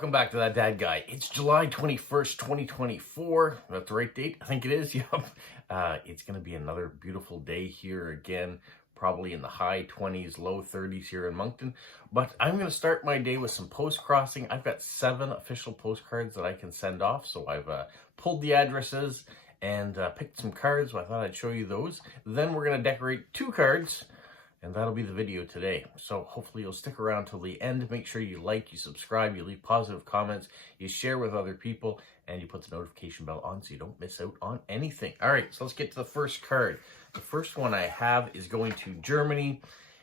Welcome back to That Dad Guy. It's July 21st, 2024. That's the right date? I think it is, yep. It's going to be another beautiful day here again, probably in the high 20s, low 30s here in Moncton. But I'm going to start my day with some post-crossing. I've got 7 official postcards that I can send off, so I've pulled the addresses and picked some cards, so I thought I'd show you those. Then we're going to decorate 2 cards, and that'll be the video today. So hopefully you'll stick around till the end. Make sure you like, you subscribe, you leave positive comments, you share with other people, and you put the notification bell on so you don't miss out on anything. All right, so let's get to the first card. The first one I have is going to Germany.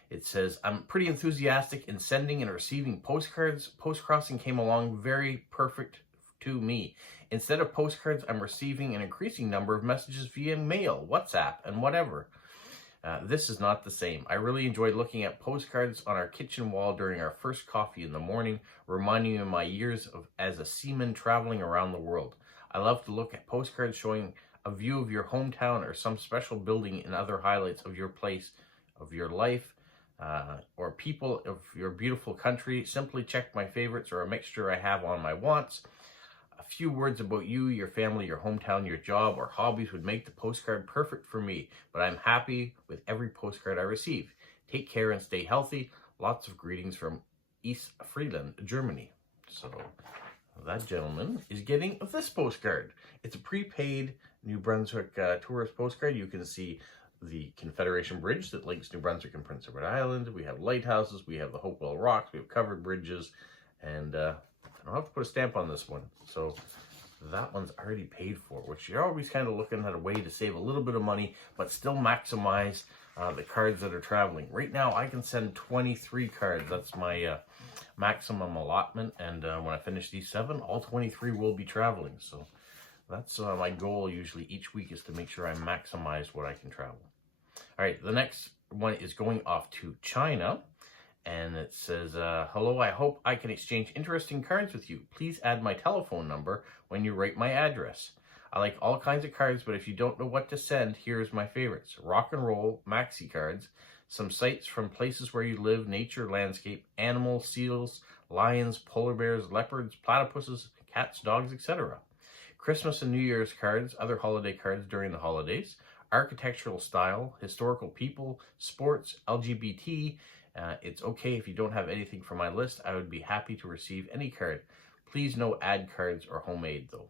It says, I'm pretty enthusiastic in sending and receiving postcards. Postcrossing came along very perfect to me. Instead of postcards, I'm receiving an increasing number of messages via mail, WhatsApp, and whatever. This is not the same. I really enjoyed looking at postcards on our kitchen wall during our first coffee in the morning, reminding me of my years as a seaman traveling around the world. I love to look at postcards showing a view of your hometown or some special building and other highlights of your place, of your life, or people of your beautiful country. Simply check my favorites or a mixture I have on my wants. A few words about you, your family, your hometown, your job, or hobbies would make the postcard perfect for me, but I'm happy with every postcard I receive. Take care and stay healthy. Lots of greetings from East Friesland, Germany. So that gentleman is getting this postcard. It's a prepaid New Brunswick tourist postcard. You can see the Confederation Bridge that links New Brunswick and Prince Edward Island. We have lighthouses, we have the Hopewell Rocks, we have covered bridges, and I don't have to put a stamp on this one, so that one's already paid for, which you're always kind of looking at a way to save a little bit of money, but still maximize the cards that are traveling. Right now, I can send 23 cards. That's my maximum allotment, and when I finish these 7, all 23 will be traveling. So that's my goal usually each week, is to make sure I maximize what I can travel. All right, the next one is going off to China. And it says, hello, I hope I can exchange interesting cards with you. Please add my telephone number when you write my address. I like all kinds of cards, but if you don't know what to send, here's my favorites. Rock and roll, maxi cards, some sights from places where you live, nature, landscape, animals, seals, lions, polar bears, leopards, platypuses, cats, dogs, etc. Christmas and New Year's cards, other holiday cards during the holidays, architectural style, historical people, sports, LGBT. It's okay if you don't have anything for my list. I would be happy to receive any card. Please no ad cards or homemade though.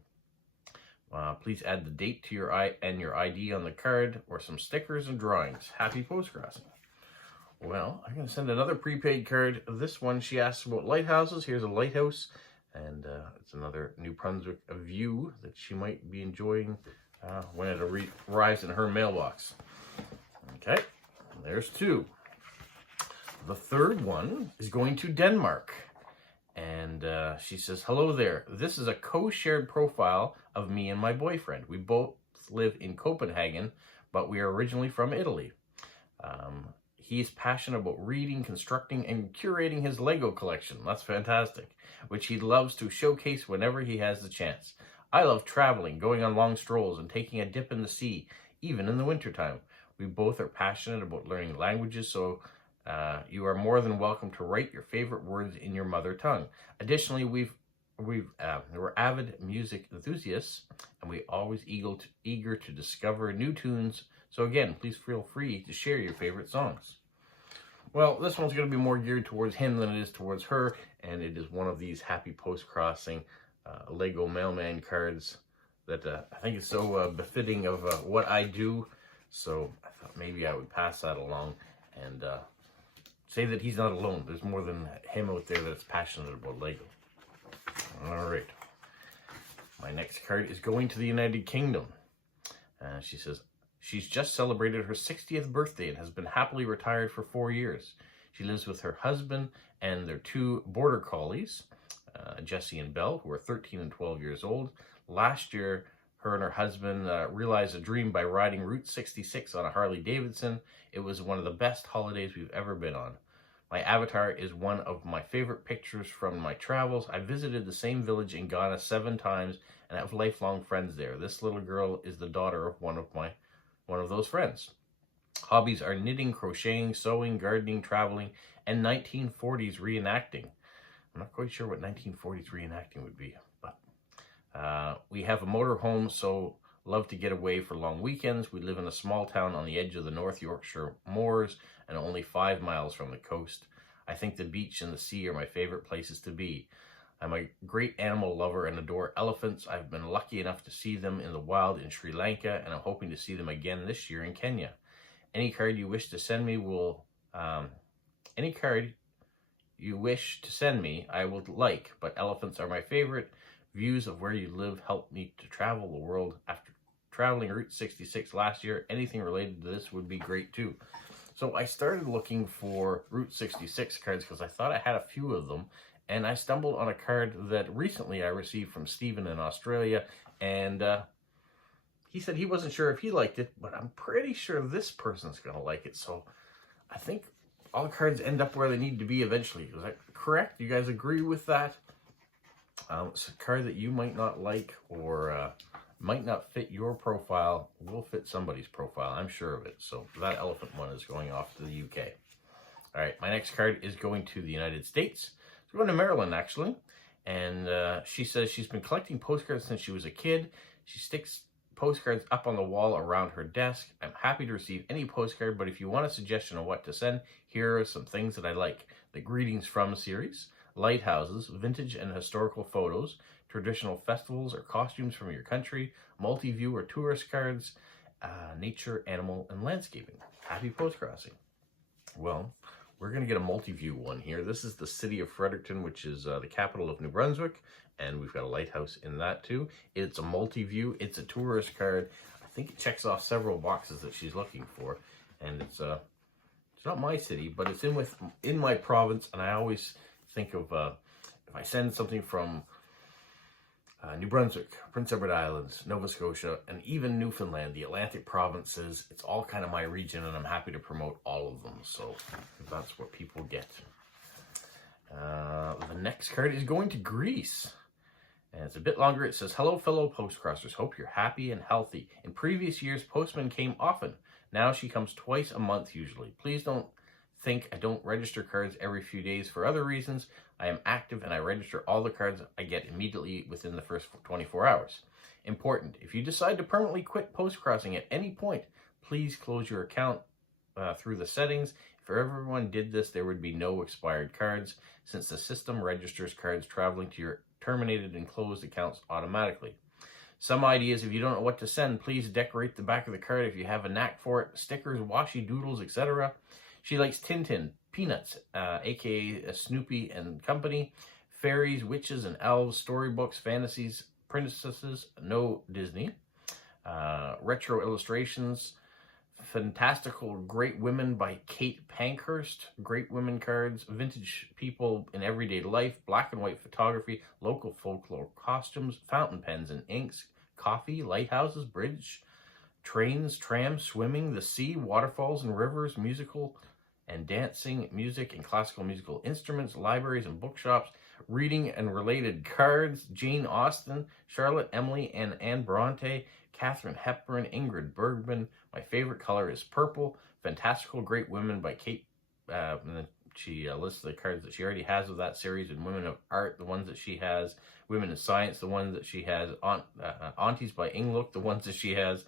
Please add the date to your ID on the card, or some stickers and drawings. Happy postcrossing. Well, I'm going to send another prepaid card. This one, she asks about lighthouses. Here's a lighthouse, and it's another New Brunswick view that she might be enjoying when it arrives in her mailbox. Okay, there's 2. The third one is going to Denmark, and she says, hello there. This is a co-shared profile of me and my boyfriend. We both live in Copenhagen, but we are originally from Italy. He is passionate about reading, constructing, and curating his Lego collection. That's fantastic, which he loves to showcase whenever he has the chance. I love traveling, going on long strolls, and taking a dip in the sea, even in the wintertime. We both are passionate about learning languages, so you are more than welcome to write your favorite words in your mother tongue. Additionally, we're avid music enthusiasts, and we always eager to discover new tunes. So again, please feel free to share your favorite songs. Well, this one's going to be more geared towards him than it is towards her, and it is one of these happy post-crossing Lego mailman cards that I think is so befitting of what I do. So I thought maybe I would pass that along and say that he's not alone. There's more than him out there that's passionate about Lego. All right. My next card is going to the United Kingdom. She says, she's just celebrated her 60th birthday and has been happily retired for 4 years. She lives with her husband and their 2 border collies, Jessie and Belle, who are 13 and 12 years old. Last year, her and her husband realized a dream by riding Route 66 on a Harley Davidson. It was one of the best holidays we've ever been on. My avatar is one of my favorite pictures from my travels. I visited the same village in Ghana 7 times and have lifelong friends there. This little girl is the daughter of one of those friends. Hobbies are knitting, crocheting, sewing, gardening, traveling, and 1940s reenacting. I'm not quite sure what 1943 enacting would be, but we have a motor home, so love to get away for long weekends. We live in a small town on the edge of the North Yorkshire moors and only 5 miles from the coast. I think the beach and the sea are my favorite places to be. I'm a great animal lover and adore elephants. I've been lucky enough to see them in the wild in Sri Lanka, and I'm hoping to see them again this year in Kenya. Any card you wish to send me any card you wish to send me, I would like, but elephants are my favorite. Views of where you live help me to travel the world. After traveling Route 66 last year, anything related to this would be great too. So I started looking for Route 66 cards because I thought I had a few of them, and I stumbled on a card that recently I received from Stephen in Australia, and he said he wasn't sure if he liked it, but I'm pretty sure this person's going to like it. So I think all the cards end up where they need to be eventually. Is that correct? You guys agree with that? It's a card that you might not like or might not fit your profile. Will fit somebody's profile, I'm sure of it. So that elephant one is going off to the UK. All right, my next card is going to the United States. It's going to Maryland, actually. And she says she's been collecting postcards since she was a kid. She sticks postcards up on the wall around her desk. I'm happy to receive any postcard, but if you want a suggestion of what to send, here are some things that I like. The Greetings From series, lighthouses, vintage and historical photos, traditional festivals or costumes from your country, multi-view or tourist cards, nature, animal, and landscaping. Happy postcrossing. Well, we're going to get a multi-view one here. This is the city of Fredericton, which is the capital of New Brunswick, and we've got a lighthouse in that too. It's a multi-view. It's a tourist card. I think it checks off several boxes that she's looking for, and it's not my city, but it's in my province, and I always think of if I send something from New Brunswick, Prince Edward Islands, Nova Scotia, and even Newfoundland, the Atlantic provinces, it's all kind of my region, and I'm happy to promote all of them. So that's what people get. The next card is going to Greece. And it's a bit longer. It says, hello, fellow postcrossers. Hope you're happy and healthy. In previous years, postmen came often. Now she comes twice a month usually. Please don't think I don't register cards every few days for other reasons. I am active and I register all the cards I get immediately within the first 24 hours. Important, if you decide to permanently quit postcrossing at any point, please close your account through the settings. If everyone did this, there would be no expired cards, since the system registers cards traveling to your terminated and closed accounts automatically. Some ideas: if you don't know what to send, please decorate the back of the card if you have a knack for it. Stickers, washi doodles, etc. She likes Tintin, Peanuts, aka Snoopy and Company, fairies, witches and elves, storybooks, fantasies, princesses, no Disney, retro illustrations, Fantastical Great Women by Kate Pankhurst, Great Women cards, vintage people in everyday life, black and white photography, local folklore costumes, fountain pens and inks, coffee, lighthouses, bridge, trains, trams, swimming, the sea, waterfalls and rivers, musical and dancing, music and classical musical instruments, libraries and bookshops, reading and related cards, Jane Austen, Charlotte, Emily and Anne Bronte, Katharine Hepburn, Ingrid Bergman. My favorite color is purple. Fantastical Great Women by Kate. And then she lists the cards that she already has of that series, and Women of Art, the ones that she has. Women in Science, the ones that she has. Aunties by Inglook, the ones that she has.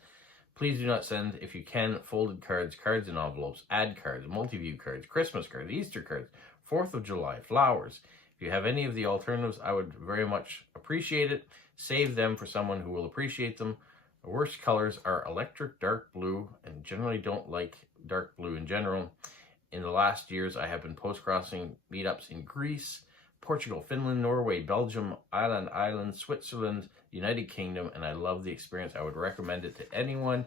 Please do not send, if you can, folded cards, cards in envelopes, ad cards, multi-view cards, Christmas cards, Easter cards, 4th of July, flowers. If you have any of the alternatives, I would very much appreciate it. Save them for someone who will appreciate them. The worst colors are electric dark blue, and generally don't like dark blue in general. In the last years, I have been postcrossing meetups in Greece, Portugal, Finland, Norway, Belgium, Ireland, Switzerland, United Kingdom, and I love the experience. I would recommend it to anyone.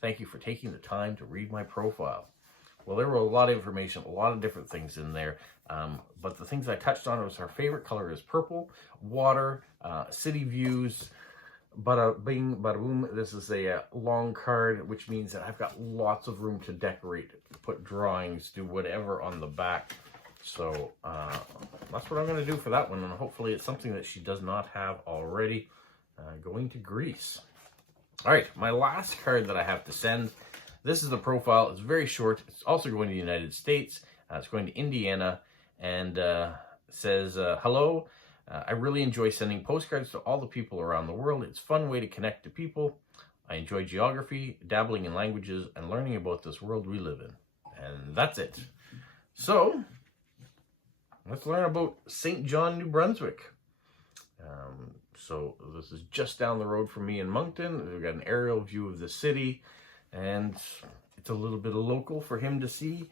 Thank you for taking the time to read my profile. Well, there were a lot of information, a lot of different things in there, but the things I touched on was her favorite color is purple, water, city views, bada bing, bada boom. This is a long card, which means that I've got lots of room to decorate, put drawings, do whatever on the back. So that's what I'm going to do for that one, and hopefully it's something that she does not have already. Going to Greece. All right, my last card that I have to send. This is the profile. It's very short. It's also going to the United States. It's going to Indiana, and says, hello. I really enjoy sending postcards to all the people around the world. It's a fun way to connect to people. I enjoy geography, dabbling in languages, and learning about this world we live in. And that's it. So, let's learn about St. John, New Brunswick. So this is just down the road from me in Moncton. We've got an aerial view of the city, and it's a little bit of local for him to see.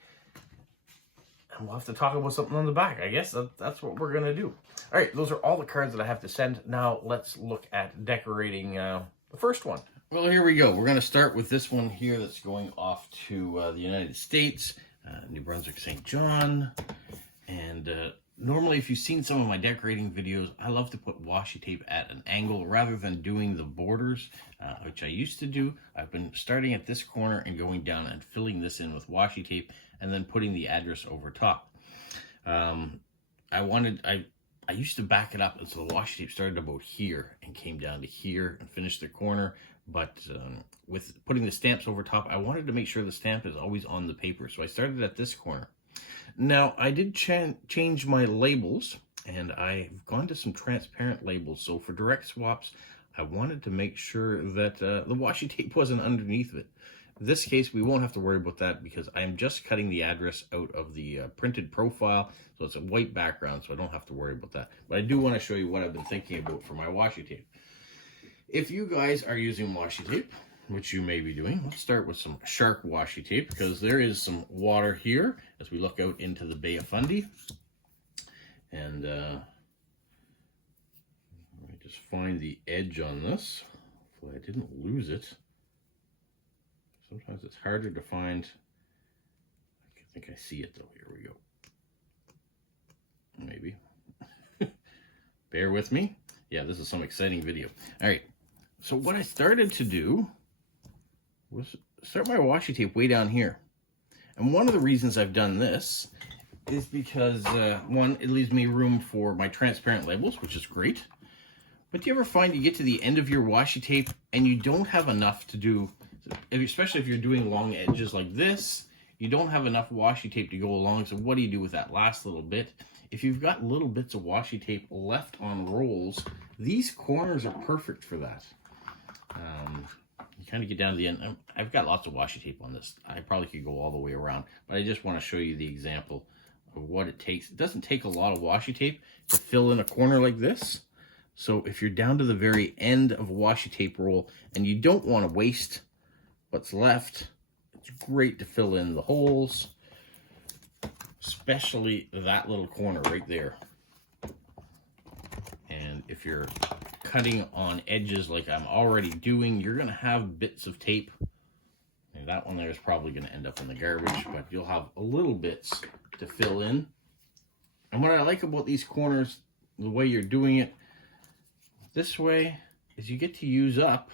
And we'll have to talk about something on the back. I guess that's what we're going to do. All right, those are all the cards that I have to send. Now let's look at decorating the first one. Well, here we go. We're going to start with this one here that's going off to the United States, New Brunswick, St. John. And normally, if you've seen some of my decorating videos, I love to put washi tape at an angle rather than doing the borders, which I used to do. I've been starting at this corner and going down and filling this in with washi tape and then putting the address over top. I used to back it up, and so the washi tape started about here and came down to here and finished the corner. But with putting the stamps over top, I wanted to make sure the stamp is always on the paper. So I started at this corner. Now, I did change my labels, and I've gone to some transparent labels. So for direct swaps, I wanted to make sure that the washi tape wasn't underneath it. In this case, we won't have to worry about that because I'm just cutting the address out of the printed profile. So it's a white background, so I don't have to worry about that. But I do want to show you what I've been thinking about for my washi tape. If you guys are using washi tape, which you may be doing, let's start with some shark washi tape because there is some water here as we look out into the Bay of Fundy. And let me just find the edge on this. Hopefully I didn't lose it. Sometimes it's harder to find. I think I see it though. Here we go. Maybe. Bear with me. Yeah, this is some exciting video. All right. So what I started to do was start my washi tape way down here. And one of the reasons I've done this is because, one, it leaves me room for my transparent labels, which is great. But do you ever find you get to the end of your washi tape and you don't have enough to do, especially if you're doing long edges like this, you don't have enough washi tape to go along. So what do you do with that last little bit? If you've got little bits of washi tape left on rolls, these corners are perfect for that. You kind of get down to the end. I've got lots of washi tape on this. I probably could go all the way around, but I just want to show you the example of what it takes. It doesn't take a lot of washi tape to fill in a corner like this. So if you're down to the very end of a washi tape roll and you don't want to waste what's left, it's great to fill in the holes, especially that little corner right there. And if you're cutting on edges like I'm already doing, you're going to have bits of tape. And that one there is probably going to end up in the garbage, but you'll have a little bits to fill in. And what I like about these corners, the way you're doing it this way, is you get to use up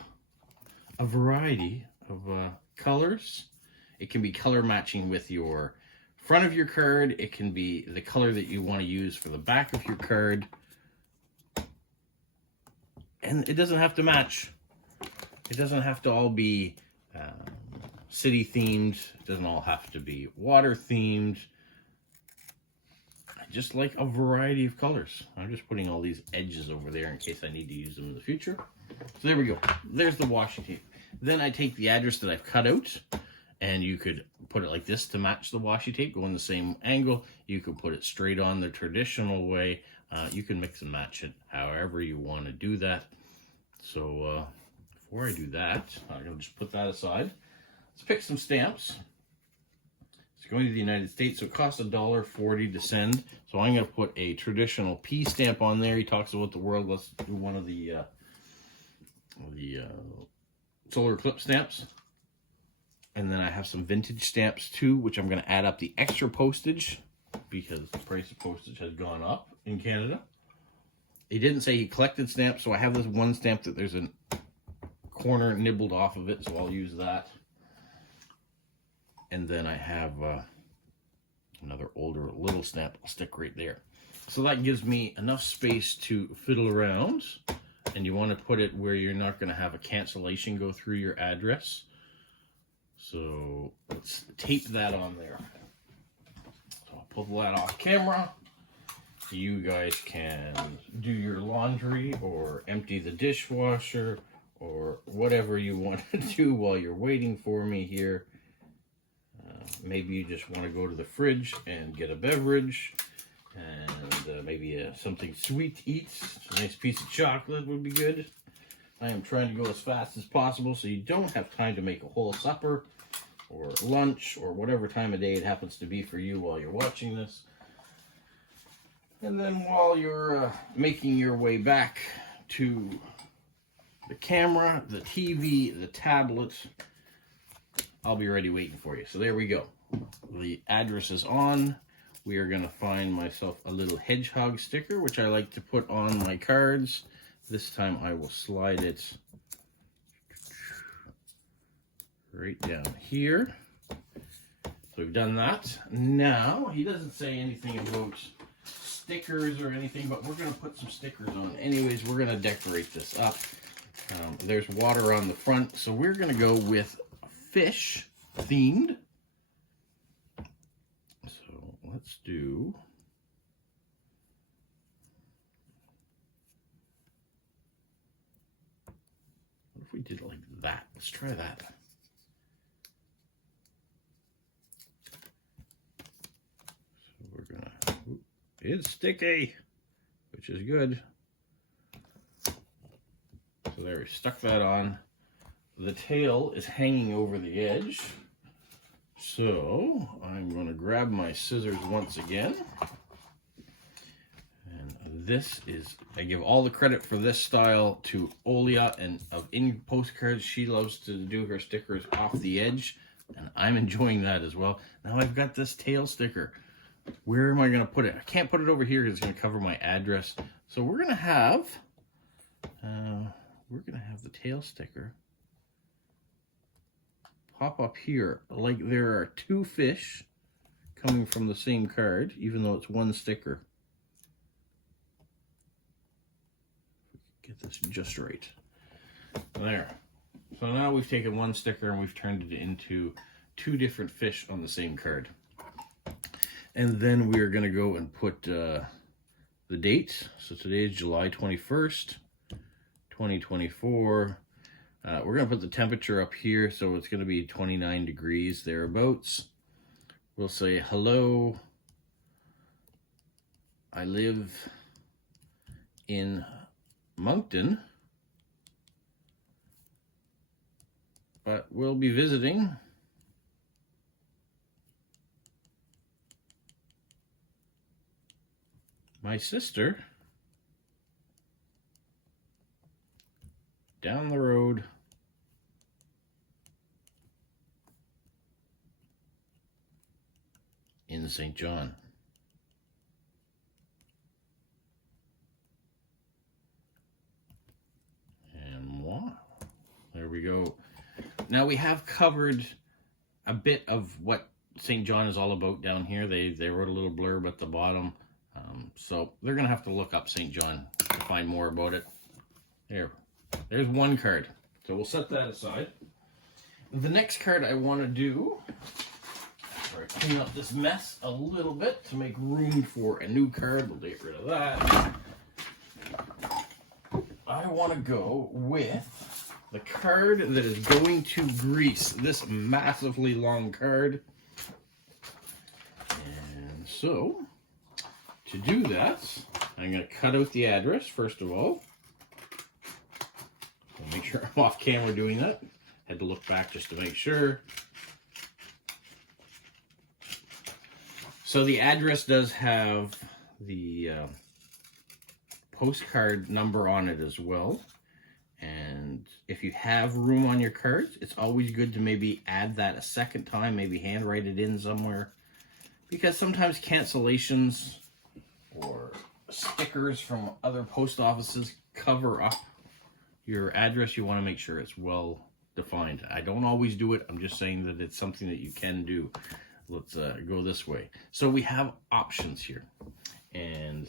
a variety of colors. It can be color matching with your front of your card. It can be the color that you want to use for the back of your card. And it doesn't have to match. It doesn't have to all be city themed. It doesn't all have to be water themed. I just like a variety of colors. I'm just putting all these edges over there in case I need to use them in the future. So there we go. There's the washi tape. Then I take the address that I've cut out, and you could put it like this to match the washi tape, go in the same angle. You could put it straight on the traditional way. You can mix and match it however you want to do that. So before I do that, I'm going to just put that aside. Let's pick some stamps. It's going to the United States, so it costs $1.40 to send. So I'm going to put a traditional P stamp on there. He talks about the world. Let's do one of the solar eclipse stamps. And then I have some vintage stamps too, which I'm going to add up the extra postage because the price of postage has gone up in Canada. He didn't say he collected stamps, so I have this one stamp that there's a corner nibbled off of it, so I'll use that. And then I have another older little stamp I'll stick right there. So that gives me enough space to fiddle around, and you want to put it where you're not going to have a cancellation go through your address. So let's tape that on there. So I'll pull that off camera. you guys can do your laundry or empty the dishwasher or whatever you want to do while you're waiting for me here. Maybe you just want to go to the fridge and get a beverage, and maybe something sweet to eat. A nice piece of chocolate would be good. I am trying to go as fast as possible so you don't have time to make a whole supper or lunch or whatever time of day it happens to be for you while you're watching this. And then while you're making your way back to the camera, the TV, the tablet, I'll be ready waiting for you. So there we go. The address is on. We are going to find myself a little hedgehog sticker, which I like to put on my cards. This time I will slide it right down here. So we've done that. Now, he doesn't say anything about stickers or anything, but we're going to put some stickers on. Anyways, we're going to decorate this up. There's water on the front, so we're going to go with fish themed. So let's do... What if we did it like that? Let's try that. So we're gonna... Ooh, it's sticky, which is good. So there, we stuck that on. The tail is hanging over the edge. So I'm going to grab my scissors once again. And this is, I give all the credit for this style to Olia and of In Postcards. She loves to do her stickers off the edge, and I'm enjoying that as well. Now I've got this tail sticker. Where am I going to put it? I can't put it over here because it's going to cover my address. So we're going to have the tail sticker pop up here, like there are two fish coming from the same card, even though it's one sticker. Get this just right. There. So now we've taken one sticker and we've turned it into two different fish on the same card. And then we're going to go and put the date. So today is July 21st, 2024. We're going to put the temperature up here, so it's going to be 29 degrees thereabouts. We'll say, hello, I live in Moncton, but we'll be visiting my sister down the road in St. John. And wow, there we go. Now we have covered a bit of what St. John is all about down here. They wrote a little blurb at the bottom. So they're going to have to look up St. John to find more about it. There's one card. So we'll set that aside. The next card I want to do, or clean up this mess a little bit to make room for a new card. We'll get rid of that. I want to go with the card that is going to grease this massively long card. And so, to do that, I'm going to cut out the address first of all. I'll make sure I'm off camera doing that. Had to look back just to make sure. So the address does have the postcard number on it as well. And if you have room on your cards, it's always good to maybe add that a second time, maybe handwrite it in somewhere. Because sometimes cancellations or stickers from other post offices cover up your address. You want to make sure it's well defined. I don't always do it. I'm just saying that it's something that you can do. Let's go this way. So we have options here. And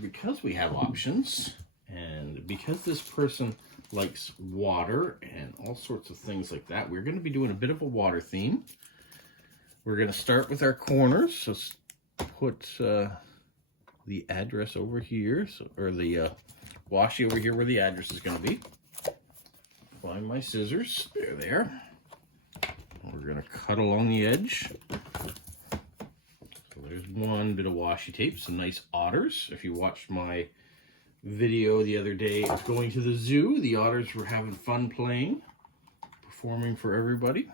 because we have options, and because this person likes water and all sorts of things like that, we're going to be doing a bit of a water theme. We're going to start with our corners. So put the the address over here, or the washi over here where the address is going to be. Find my scissors. They're there. We're going to cut along the edge. So there's one bit of washi tape, some nice otters. If you watched my video the other day of going to the zoo, the otters were having fun playing, performing for everybody.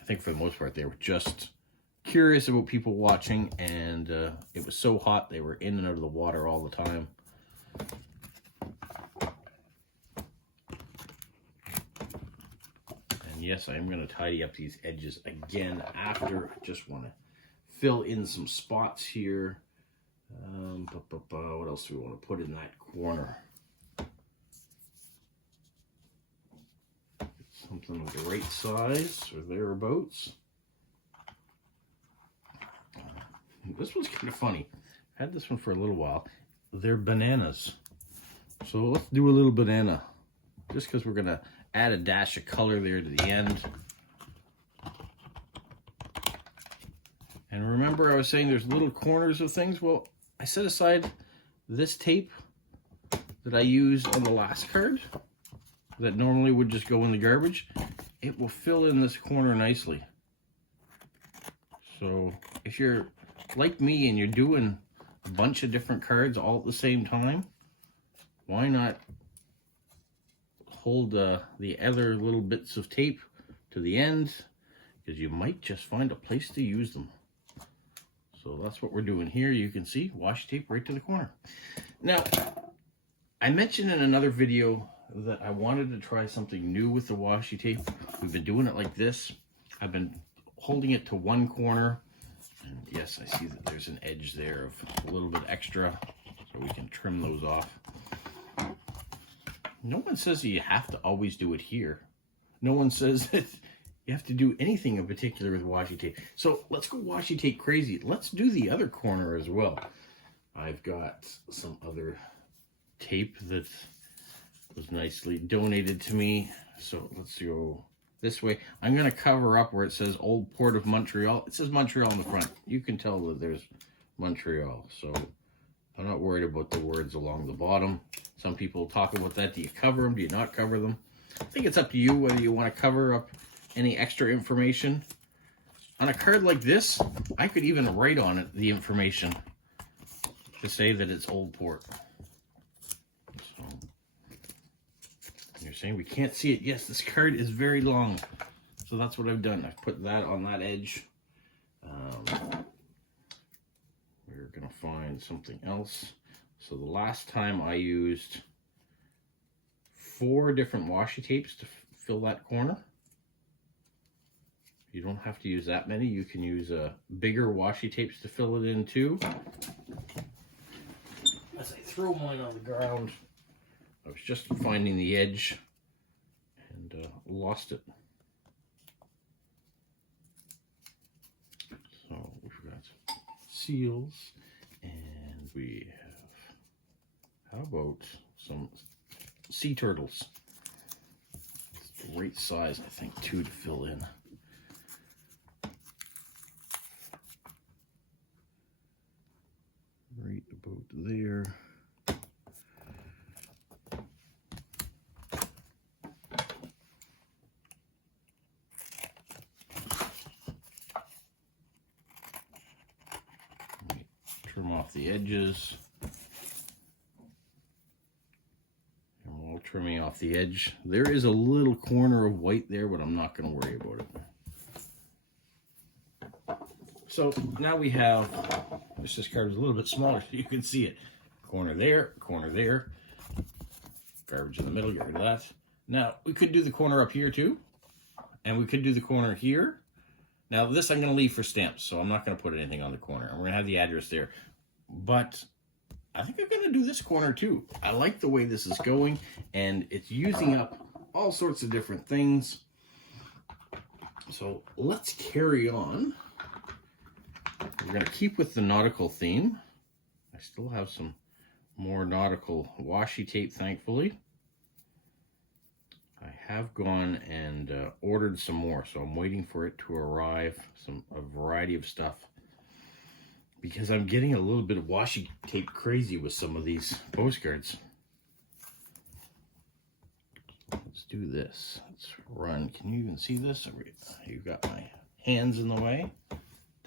I think for the most part they were just curious about people watching, and it was so hot they were in and out of the water all the time. And yes, I am going to tidy up these edges again after. I just want to fill in some spots here. What else do we want to put in that corner? Something of the right size or thereabouts. This one's kind of funny. I had this one for a little while. They're bananas. So let's do a little banana. Just because we're going to add a dash of color there to the end. And remember I was saying there's little corners of things? Well, I set aside this tape that I used on the last card that normally would just go in the garbage. It will fill in this corner nicely. So if you're like me and you're doing a bunch of different cards all at the same time, why not hold the other little bits of tape to the end, because you might just find a place to use them. So that's what we're doing here. You can see washi tape right to the corner. Now, I mentioned in another video that I wanted to try something new with the washi tape. We've been doing it like this. I've been holding it to one corner. And yes, I see that there's an edge there of a little bit extra, so we can trim those off. No one says that you have to always do it here. No one says that you have to do anything in particular with washi tape. So let's go washi tape crazy. Let's do the other corner as well. I've got some other tape that was nicely donated to me. So let's go this way. I'm going to cover up where it says Old Port of Montreal. It says Montreal in the front. You can tell that there's Montreal. So I'm not worried about the words along the bottom. Some people talk about that. Do you cover them? Do you not cover them? I think it's up to you whether you want to cover up any extra information. On a card like this, I could even write on it the information to say that it's Old Port. So, you're saying we can't see it. Yes, this card is very long. So that's what I've done. I've put that on that edge. We're going to find something else. So the last time I used 4 different washi tapes to fill that corner. You don't have to use that many. You can use bigger washi tapes to fill it in too. As I throw mine on the ground, I was just finding the edge and lost it. So we've got seals, and we have, how about some sea turtles? It's the right size, I think, too, to fill in. Right about there. Trim off the edges. And while trimming off the edge, there is a little corner of white there, but I'm not going to worry about it. So now we have, this card is a little bit smaller so you can see it. Corner there, garbage in the middle, get rid of that. Now, we could do the corner up here too, and we could do the corner here. Now, this I'm going to leave for stamps, so I'm not going to put anything on the corner. And we're going to have the address there. But I think I'm going to do this corner too. I like the way this is going, and it's using up all sorts of different things. So let's carry on. We're going to keep with the nautical theme. I still have some more nautical washi tape, thankfully. I have gone and ordered some more, so I'm waiting for it to arrive. A variety of stuff. because I'm getting a little bit of washi tape crazy with some of these postcards. Let's do this. Let's run. Can you even see this? You've got my hands in the way.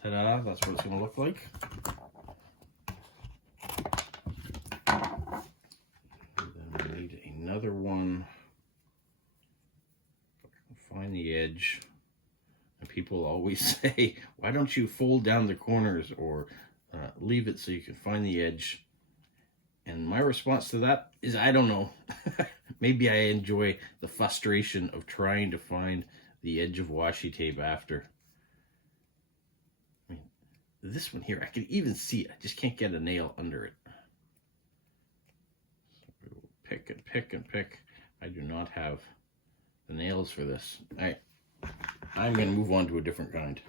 Ta-da, that's what it's going to look like. And then we need another one. Find the edge. And people always say, why don't you fold down the corners or leave it so you can find the edge? And my response to that is, I don't know. Maybe I enjoy the frustration of trying to find the edge of washi tape after. I mean, this one here, I can even see it. I just can't get a nail under it. So we will pick and pick and pick. I do not have the nails for this. I'm going to move on to a different kind.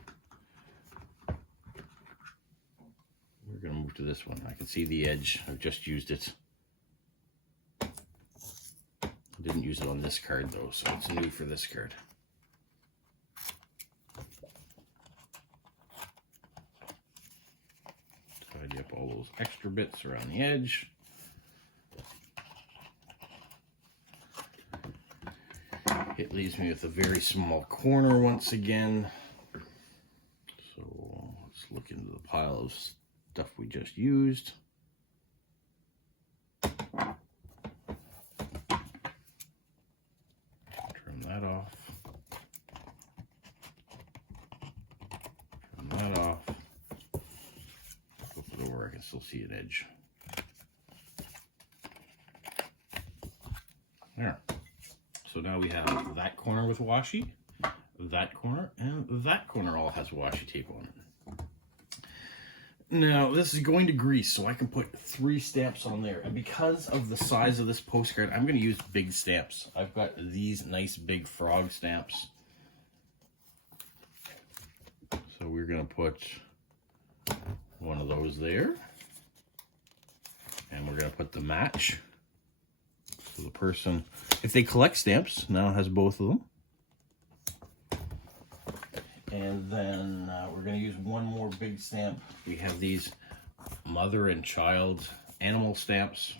We're going to move to this one. I can see the edge. I've just used it. I didn't use it on this card though, so it's new for this card. Tidy up all those extra bits around the edge. It leaves me with a very small corner once again. So let's look into the pile of stuff we just used. Trim that off. Trim that off. Flip it over, I can still see an edge. There. So now we have that corner with washi, that corner, and that corner all has washi tape on it. Now, this is going to grease, so I can put 3 stamps on there. And because of the size of this postcard, I'm going to use big stamps. I've got these nice big frog stamps. So we're going to put one of those there. And we're going to put the match. So the person, if they collect stamps, now has both of them. And then we're going to use one more big stamp. We have these mother and child animal stamps.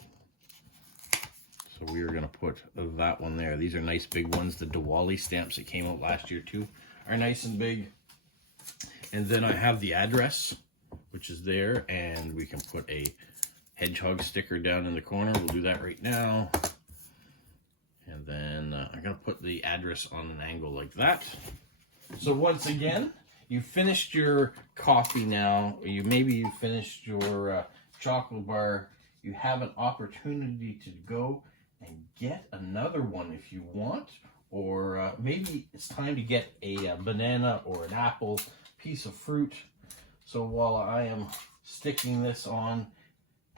So we are going to put that one there. These are nice big ones. The Diwali stamps that came out last year too are nice and big. And then I have the address, which is there. And we can put a hedgehog sticker down in the corner. We'll do that right now. And then I'm going to put the address on an angle like that. So once again, you finished your coffee now. Maybe you finished your chocolate bar. You have an opportunity to go and get another one if you want. Or maybe it's time to get a banana or an apple, piece of fruit. So while I am sticking this on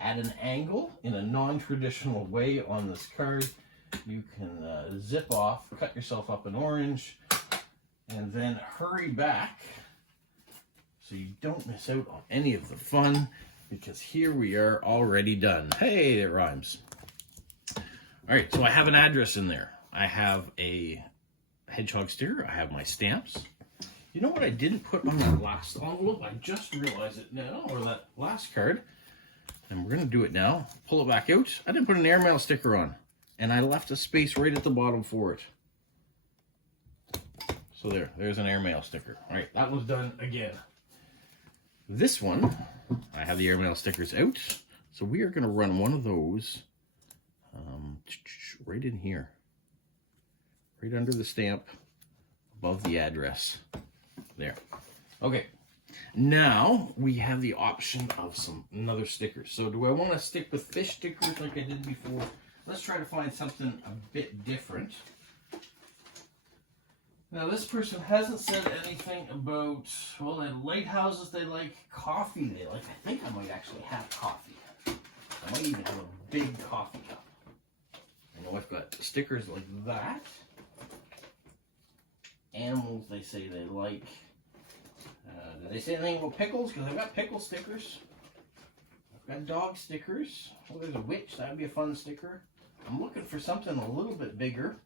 at an angle in a non-traditional way on this card, you can zip off, cut yourself up an orange, and then hurry back so you don't miss out on any of the fun, because here we are already done. Hey, it rhymes. All right, so I have an address in there. I have a hedgehog sticker. I have my stamps. You know what I didn't put on that last envelope? I just realized it now, or that last card. And we're going to do it now. Pull it back out. I didn't put an airmail sticker on. And I left a space right at the bottom for it. So there's an airmail sticker. All right, that was done again. This one, I have the airmail stickers out. So we are going to run one of those right in here. Right under the stamp, above the address. There. Okay. Now we have the option of another sticker. So do I want to stick with fish stickers like I did before? Let's try to find something a bit different. Now this person hasn't said anything about, well, they like lighthouses, they like coffee, they like, I think I might actually have coffee. I might even have a big coffee cup. I know I've got stickers like that. Animals, they say they like. Did they say anything about pickles? Because I've got pickle stickers. I've got dog stickers. Oh, there's a witch. That would be a fun sticker. I'm looking for something a little bit bigger.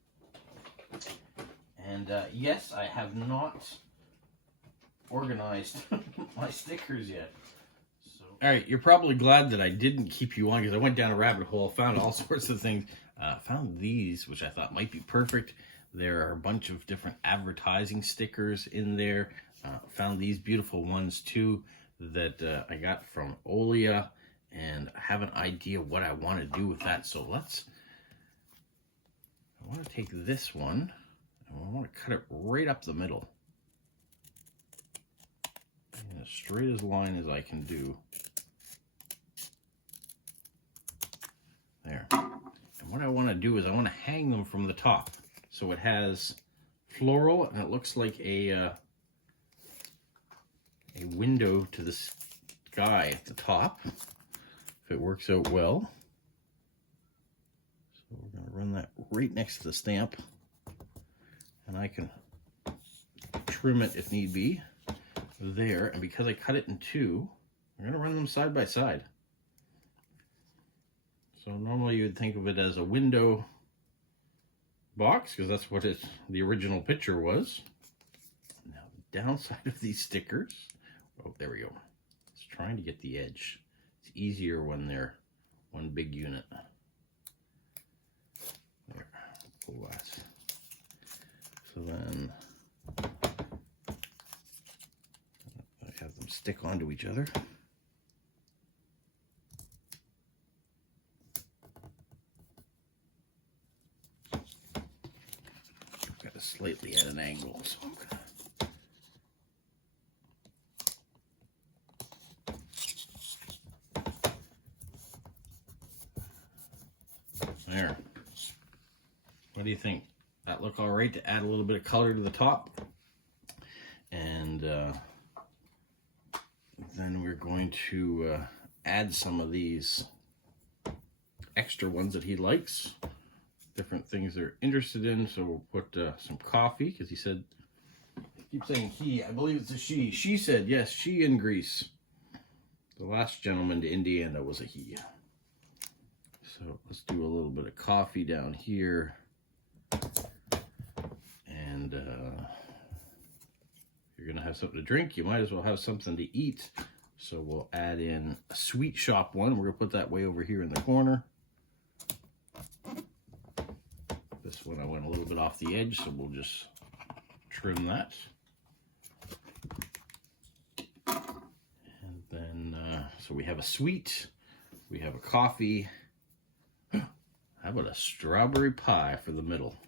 And yes, I have not organized my stickers yet. All right, you're probably glad that I didn't keep you on because I went down a rabbit hole, found all sorts of things. Found these, which I thought might be perfect. There are a bunch of different advertising stickers in there. Found these beautiful ones too that I got from Olia, and I have an idea what I want to do with that. So I want to take this one and I want to cut it right up the middle. And as straight as line as I can do. There. And what I want to do is I want to hang them from the top. So it has floral and it looks like a window to the sky at the top, if it works out well. So we're going to run that right next to the stamp, and I can trim it if need be there. And because I cut it in two, I'm going to run them side by side. So normally you would think of it as a window box, because that's what the original picture was. Now the downside of these stickers, oh, there we go. It's trying to get the edge. It's easier when they're one big unit. There, pull that. So then I have them stick onto each other. Got it slightly at an angle, so I'm gonna. There. What do you think? That look all right to add a little bit of color to the top? And then we're going to add some of these extra ones that he likes. Different things they're interested in. So we'll put some coffee, because he said, I keep saying he, I believe it's a she. She said, yes, she in Greece. The last gentleman to Indiana was a he. So let's do a little bit of coffee down here. And if you're going to have something to drink, you might as well have something to eat. So we'll add in a sweet shop one. We're going to put that way over here in the corner. This one I went a little bit off the edge, so we'll just trim that. And then, so we have a sweet, we have a coffee. How about a strawberry pie for the middle?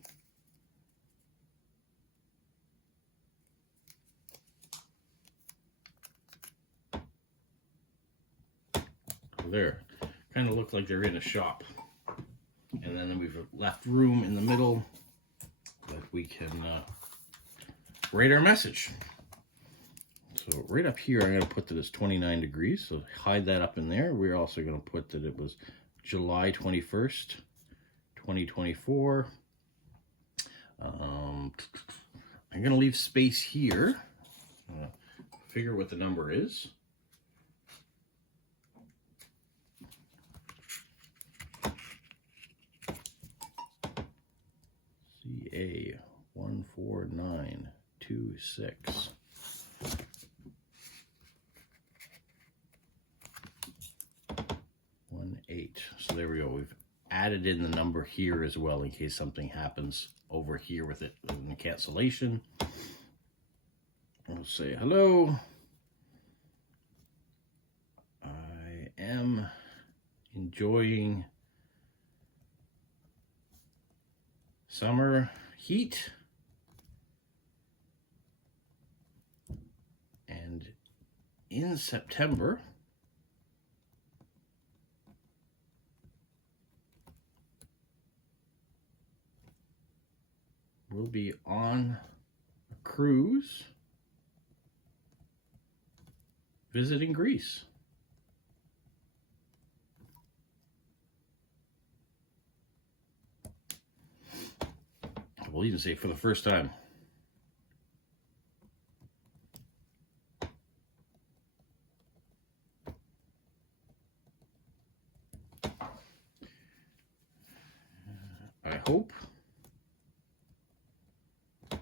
There, kind of look like they're in a shop. And then we've left room in the middle that we can write our message. So right up here, I'm going to put that it's 29 degrees. So hide that up in there. We're also going to put that it was July 21st, 2024. I'm going to leave space here. Figure what the number is. CA 14926. 18. So there we go. We've added in the number here as well in case something happens over here with it in the cancellation. We'll say hello. I am enjoying summer heat, and in September we'll be on a cruise visiting Greece. We'll even say for the first time. I hope the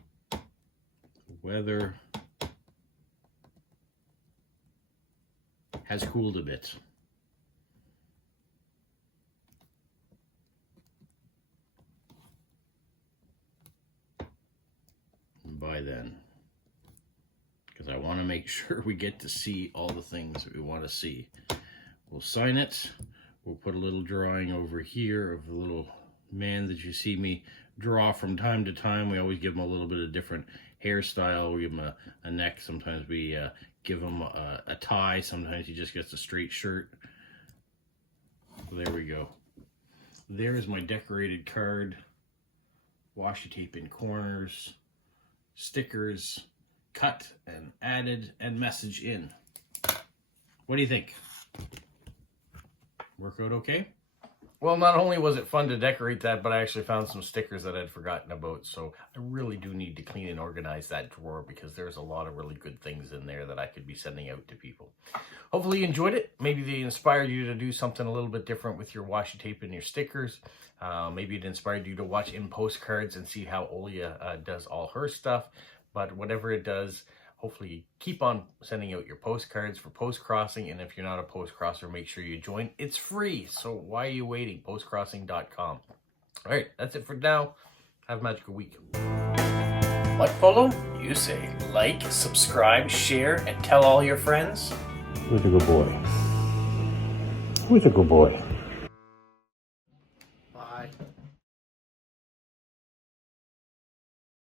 weather has cooled a bit. By then, because I want to make sure we get to see all the things that we want to see. We'll sign it. We'll put a little drawing over here of the little man that you see me draw from time to time. We always give him a little bit of different hairstyle. We give him a neck. Sometimes we give him a tie. Sometimes he just gets a straight shirt. So there we go. There's my decorated card. Washi tape in corners. Stickers cut and added and message in. What do you think? Work out okay? Well, not only was it fun to decorate that, but I actually found some stickers that I'd forgotten about. So I really do need to clean and organize that drawer because there's a lot of really good things in there that I could be sending out to people. Hopefully you enjoyed it. Maybe they inspired you to do something a little bit different with your washi tape and your stickers. Maybe it inspired you to watch in Postcards and see how Olia does all her stuff. But whatever it does, hopefully keep on sending out your postcards for Postcrossing. And if you're not a Postcrosser, make sure you join. It's free, so why are you waiting? Postcrossing.com. All right, that's it for now. Have a magical week. What, Polo? You say like, subscribe, share, and tell all your friends? Who's a good boy? Who's a good boy?